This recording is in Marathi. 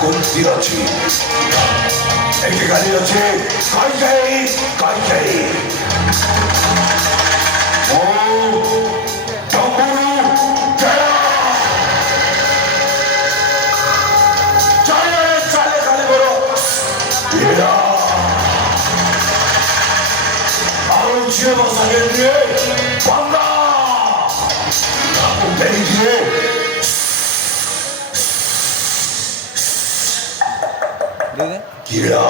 कोणती अची एकेकाने अचे काय ओ डंबरू चाले बरो येडा आरोग्य बसायचे पंगा उठे किडा